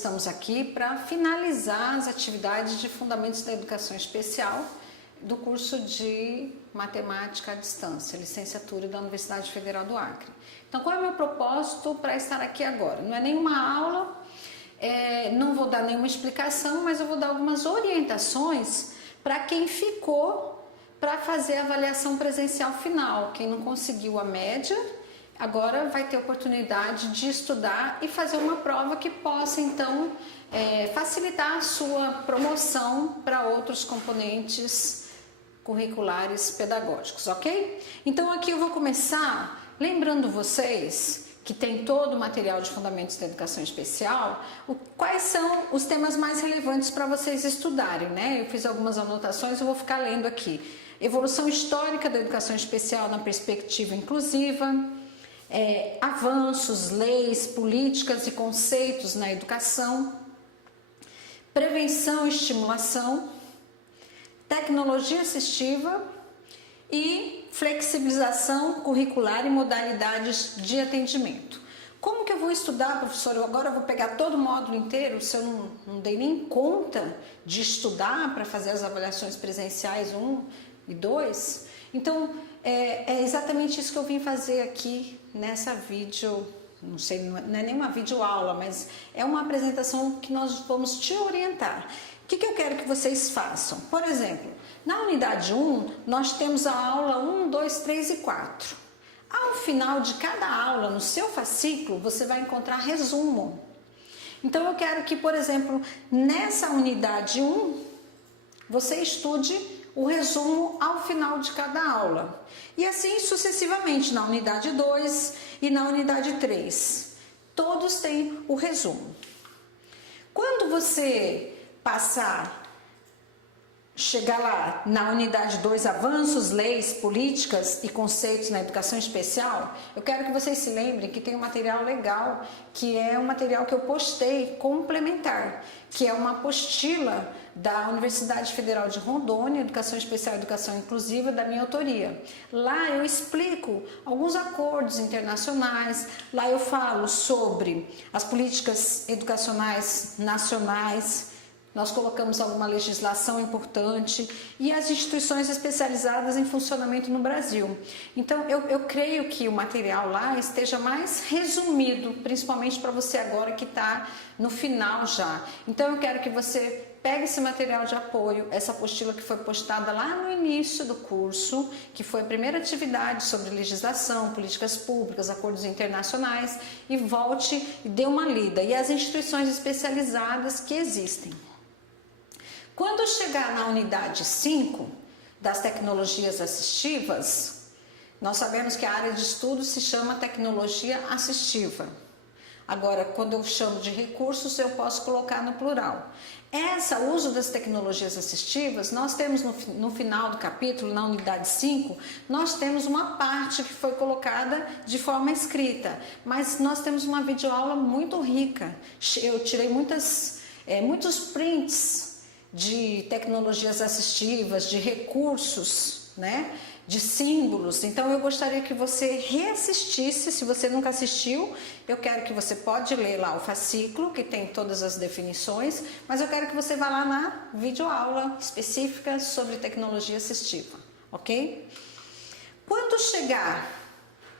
estamos aqui para finalizar as atividades de Fundamentos da Educação Especial do curso de Matemática à Distância, licenciatura da Universidade Federal do Acre. Então, qual é o meu propósito para estar aqui agora? Não é nenhuma aula, não vou dar nenhuma explicação, mas eu vou dar algumas orientações para quem ficou para fazer a avaliação presencial final. Quem não conseguiu a média, agora vai ter oportunidade de estudar e fazer uma prova que possa, então, facilitar a sua promoção para outros componentes curriculares pedagógicos, ok? Então, aqui eu vou começar lembrando vocês que tem todo o material de Fundamentos da Educação Especial, quais são os temas mais relevantes para vocês estudarem, né? Eu fiz algumas anotações, eu vou ficar lendo aqui. Evolução histórica da educação especial na perspectiva inclusiva, avanços, leis, políticas e conceitos na educação, prevenção e estimulação, tecnologia assistiva e flexibilização curricular e modalidades de atendimento. Como que eu vou estudar, professor? Agora eu vou pegar todo o módulo inteiro, se eu não dei nem conta de estudar para fazer as avaliações presenciais 1 e 2? Então, é exatamente isso que eu vim fazer aqui nessa vídeo, não sei, não é nem uma videoaula, mas é uma apresentação que nós vamos te orientar. O que eu quero que vocês façam? Por exemplo, na unidade 1, nós temos a aula 1, 2, 3 e 4. Ao final de cada aula, no seu fascículo, você vai encontrar resumo. Então, eu quero que, por exemplo, nessa unidade 1, você estude o resumo ao final de cada aula. E assim sucessivamente, na unidade 2 e na unidade 3. Todos têm o resumo. Quando você chegar lá na unidade 2, avanços, leis, políticas e conceitos na educação especial, eu quero que vocês se lembrem que tem um material legal, que é um material que eu postei complementar, que é uma apostila da Universidade Federal de Rondônia, Educação Especial e Educação Inclusiva, da minha autoria. Lá eu explico alguns acordos internacionais, lá eu falo sobre as políticas educacionais nacionais, nós colocamos alguma legislação importante e as instituições especializadas em funcionamento no Brasil. Então, eu creio que o material lá esteja mais resumido, principalmente para você agora que está no final já. Então, eu quero que você pegue esse material de apoio, essa apostila que foi postada lá no início do curso, que foi a primeira atividade sobre legislação, políticas públicas, acordos internacionais, e volte e dê uma lida. E as instituições especializadas que existem. Quando chegar na unidade 5 das tecnologias assistivas, nós sabemos que a área de estudo se chama tecnologia assistiva. Agora, quando eu chamo de recursos, eu posso colocar no plural. O uso das tecnologias assistivas, nós temos no final do capítulo, na unidade 5, nós temos uma parte que foi colocada de forma escrita, mas nós temos uma videoaula muito rica. Eu tirei muitos prints de tecnologias assistivas, de recursos, né? De símbolos. Então eu gostaria que você reassistisse. Se você nunca assistiu, eu quero que você pode ler lá o fascículo, que tem todas as definições, mas eu quero que você vá lá na videoaula específica sobre tecnologia assistiva, ok? Quando chegar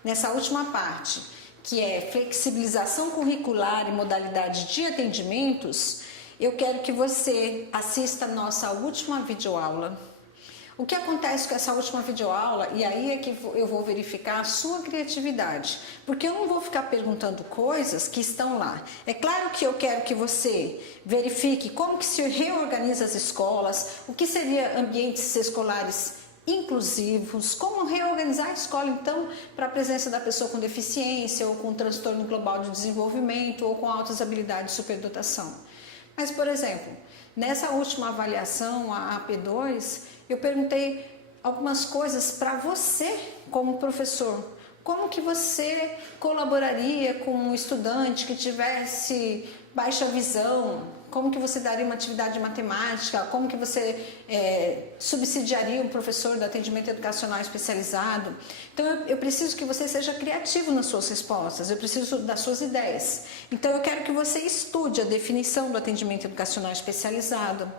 nessa última parte, que é flexibilização curricular e modalidade de atendimentos, eu quero que você assista a nossa última videoaula. O que acontece com essa última videoaula, e aí é que eu vou verificar a sua criatividade, porque eu não vou ficar perguntando coisas que estão lá. É claro que eu quero que você verifique como que se reorganiza as escolas, o que seria ambientes escolares inclusivos, como reorganizar a escola então para a presença da pessoa com deficiência ou com transtorno global de desenvolvimento ou com altas habilidades de superdotação. Mas, por exemplo, nessa última avaliação, a AP2, eu perguntei algumas coisas para você como professor. Como que você colaboraria com um estudante que tivesse baixa visão, Como que você daria uma atividade de matemática? Como que você subsidiaria um professor do atendimento educacional especializado? Então, eu preciso que você seja criativo nas suas respostas, eu preciso das suas ideias. Então, eu quero que você estude a definição do atendimento educacional especializado.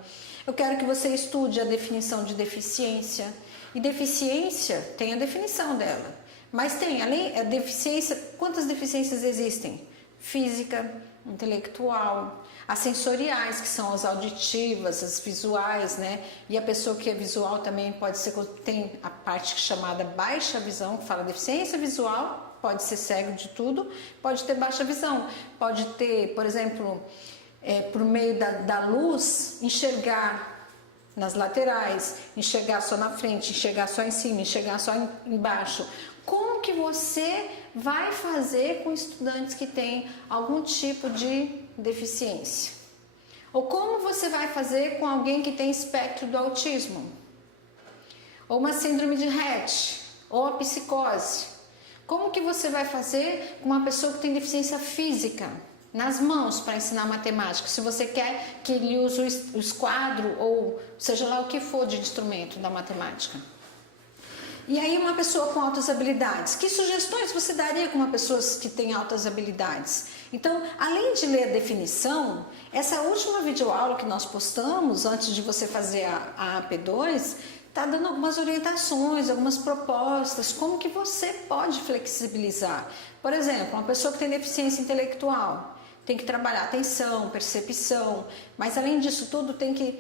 Eu quero que você estude a definição de deficiência. E deficiência tem a definição dela. Mas tem, além da deficiência, quantas deficiências existem? Física, intelectual, as sensoriais, que são as auditivas, as visuais, né? E a pessoa que é visual também pode ser, tem a parte chamada baixa visão, que fala deficiência visual, pode ser cego de tudo, pode ter baixa visão, pode ter, por exemplo, por meio da luz, enxergar nas laterais, enxergar só na frente, enxergar só em cima, enxergar só embaixo. Como que você vai fazer com estudantes que têm algum tipo de deficiência? Ou como você vai fazer com alguém que tem espectro do autismo? Ou uma síndrome de Rett? Ou a psicose? Como que você vai fazer com uma pessoa que tem deficiência física? Nas mãos para ensinar matemática, se você quer que ele use o esquadro ou seja lá o que for de instrumento da matemática. E aí uma pessoa com altas habilidades, que sugestões você daria com uma pessoa que tem altas habilidades? Então, além de ler a definição, essa última videoaula que nós postamos antes de você fazer a AP2, está dando algumas orientações, algumas propostas, como que você pode flexibilizar. Por exemplo, uma pessoa que tem deficiência intelectual, tem que trabalhar atenção, percepção, mas além disso tudo tem que,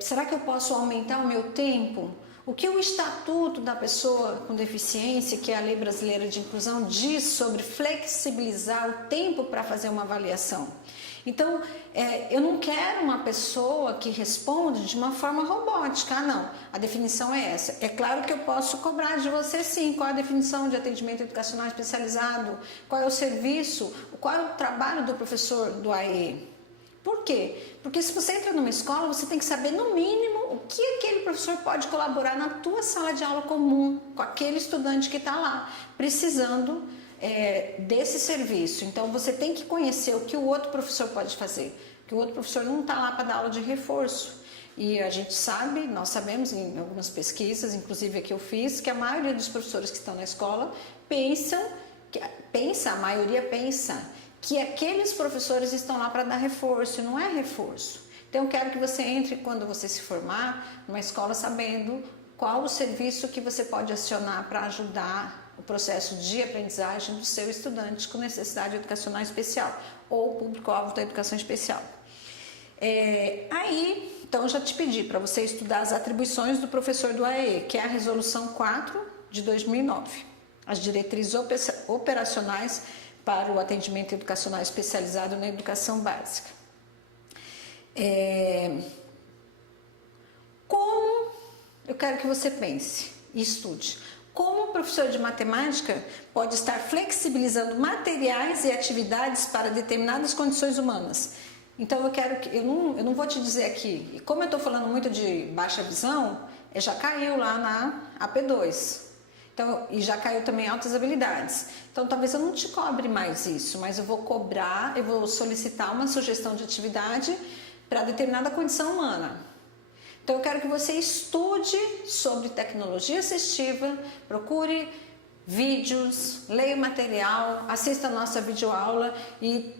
será que eu posso aumentar o meu tempo? O que o Estatuto da Pessoa com Deficiência, que é a Lei Brasileira de Inclusão, diz sobre flexibilizar o tempo para fazer uma avaliação? Então, eu não quero uma pessoa que responde de uma forma robótica. Ah, não, a definição é essa. É claro que eu posso cobrar de você sim, qual é a definição de atendimento educacional especializado, qual é o serviço, qual é o trabalho do professor do AE. Por quê? Porque se você entra numa escola, você tem que saber no mínimo o que aquele professor pode colaborar na tua sala de aula comum, com aquele estudante que está lá, precisando desse serviço. Então você tem que conhecer o que o outro professor pode fazer, que o outro professor não está lá para dar aula de reforço. E a gente sabe, nós sabemos em algumas pesquisas, inclusive a que eu fiz, que a maioria dos professores que estão na escola a maioria pensa que aqueles professores estão lá para dar reforço, e não é reforço. Então eu quero que você entre, quando você se formar, numa escola sabendo qual o serviço que você pode acionar para ajudar o processo de aprendizagem do seu estudante com necessidade educacional especial ou público-alvo da educação especial. Então eu já te pedi para você estudar as atribuições do professor do AE, que é a Resolução 4 de 2009, as diretrizes operacionais para o atendimento educacional especializado na educação básica. Como eu quero que você pense e estude, como o professor de matemática pode estar flexibilizando materiais e atividades para determinadas condições humanas. Então eu não vou te dizer aqui, e como eu estou falando muito de baixa visão, já caiu lá na AP2. Então, e já caiu também altas habilidades. Então, talvez eu não te cobre mais isso, mas eu vou cobrar, eu vou solicitar uma sugestão de atividade para determinada condição humana. Então, eu quero que você estude sobre tecnologia assistiva, procure vídeos, leia o material, assista a nossa videoaula e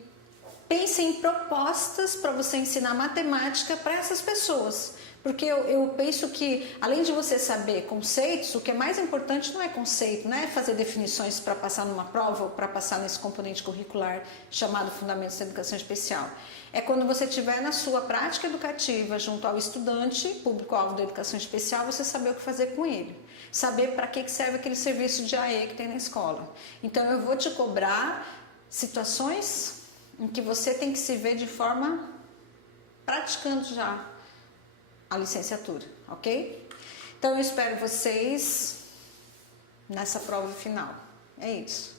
pense em propostas para você ensinar matemática para essas pessoas. Porque eu penso que, além de você saber conceitos, o que é mais importante não é conceito, não é fazer definições para passar numa prova ou para passar nesse componente curricular chamado Fundamentos da Educação Especial. É quando você estiver na sua prática educativa junto ao estudante, público-alvo da educação especial, você saber o que fazer com ele. Saber para que serve aquele serviço de AE que tem na escola. Então, eu vou te cobrar situações em que você tem que se ver de forma praticando já a licenciatura, ok? Então eu espero vocês nessa prova final. É isso.